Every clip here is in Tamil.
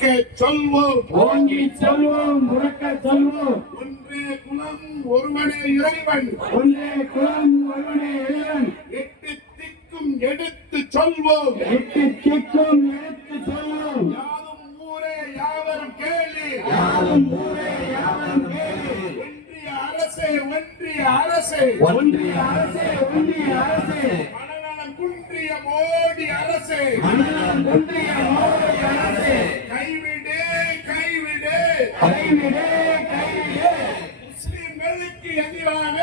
சொல்வோம், ஓங்கி சொல்வோம், உறக்க சொல்வோம். ஒன்றே குலம் ஒருவனே இறைவன், ஒன்றே குலம் ஒருவனே இறைவன். எட்டு திக்கும் எடுத்து சொல்வோம், எட்டு திக்கும் எடுத்து சொல்வோம். யாரும் ஊரே யாவரும் கேளு, யாரும் ஊரே யாவரும் கேளு. ஒன்றிய அரசே, ஒன்றிய அரசே, ஒன்றிய அரசே, ஒன்றிய அரசே. மனநலம் குன்றிய மோடி அரசே, மனநலம் குன்றிய மோடி அரசே. கைவிடு கைவிடு கைவிடு கைவிடு. முஸ்லிம்களுக்கு எதிரான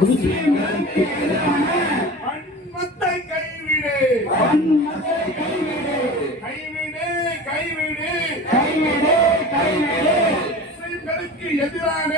முஸ்லிம்களுக்கு எதிரான வன்மத்தை கைவிடு, வன்மத்தை கைவிடு. கைவிடு கைவிடு. கைவிடு கைவிடு. முஸ்லிம்களுக்கு எதிரான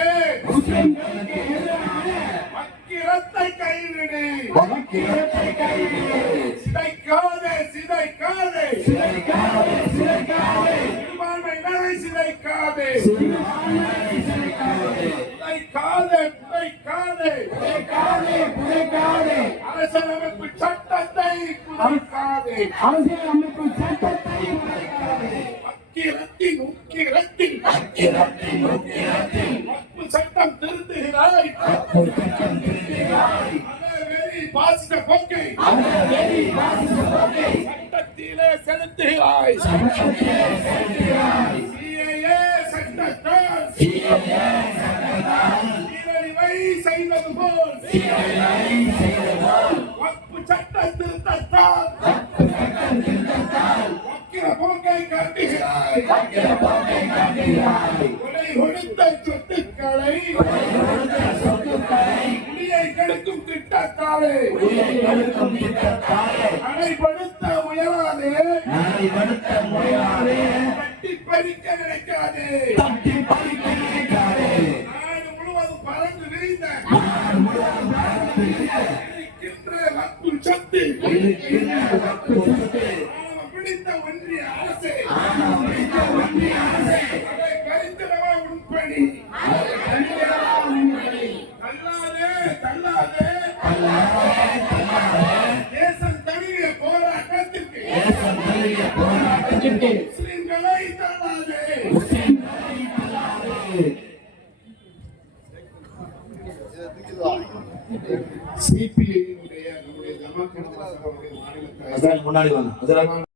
முஸ்லிம்களுக்கு எதிரான வக்கிரத்தை கைவிடு, வக்கிரத்தை கைவிடு. சிதைக்காதே சிதைக்காதே, சிதைக்காதே சிதைக்காதே. சிறுபான்மையினரை சிதைக்காதே, சிறுபான்மையை சிதைக்காதே. புதைக்காதே புதைக்காதே, புதைக்காதே புதைக்காதே. அரசியலமைப்பு சட்டத்தை புதைக்காதே, அரசியலமைப்பு சட்டத்தை புதைக்காதே. வக்கிரத்தின் உக்கிரத்தில் வக்கிரத்தின் உக்கிரத்தில் வக்பு சட்டம் திருத்துகிறாய், சட்டம் திருத்துகிறாய். மதவெறி பாசிச போக்கை மதவெறி பாசிச போக்கை சட்டத்திலே செலுத்துகிறாய், சட்டத்திலே செலுத்துகிறாய். CAA சட்டத்தால் CAA சட்டத்தால் சீரழிவை செய்வது போல், சீரழிவை செய்வது போல் வக்பு சட்ட திருத்தத்தால் வக்பு சட்டம் திருத்தத்தால் வக்கிர போக்கை காட்டுகிறாய், வக்கிர போக்கை காட்டுகிறாய். கொலை கொடுத்த சொத்துக்களை கொலை கொடுத்த சொத்துக்களை குடியை கெடுக்கும் திட்டத்தாலே உயிரை கொடுக்கும் திட்டத்தாலே நடைபடுத்த முயலாதே, நடைபடுத்த முயலாதே. தட்டி பறிக்க நினைக்காதே. தட்டி பறிக்க நினைக்காதே. நாடு முழுவதும் பறந்து விரிந்த நாடு முழுவதும் பறந்து விரிந்த இருக்கின்ற வக்பு சொத்து இருக்கின்ற வக்பு சொத்து ஆணவம் பிடித்த ஒன்றிய அரசே, ஆணவம் பிடித்த ஒன்றிய அரசே. அதை பறித்திடவா உன்பணி, அதை கண்டிடவா உன்படி. தள்ளாதே தள்ளாதே, தள்ளாதே தள்ளாதே. தேசம் தழுவிய போராட்டத்திற்கு தேசம் தழுவிய போராட்டத்திற்கு முஸ்லிம்களை தள்ளாதே. முஸ்லிம்களை தள்ளாதே. CPI நம்முடைய ஜமாத் மாநில முன்னாடி வாங்க.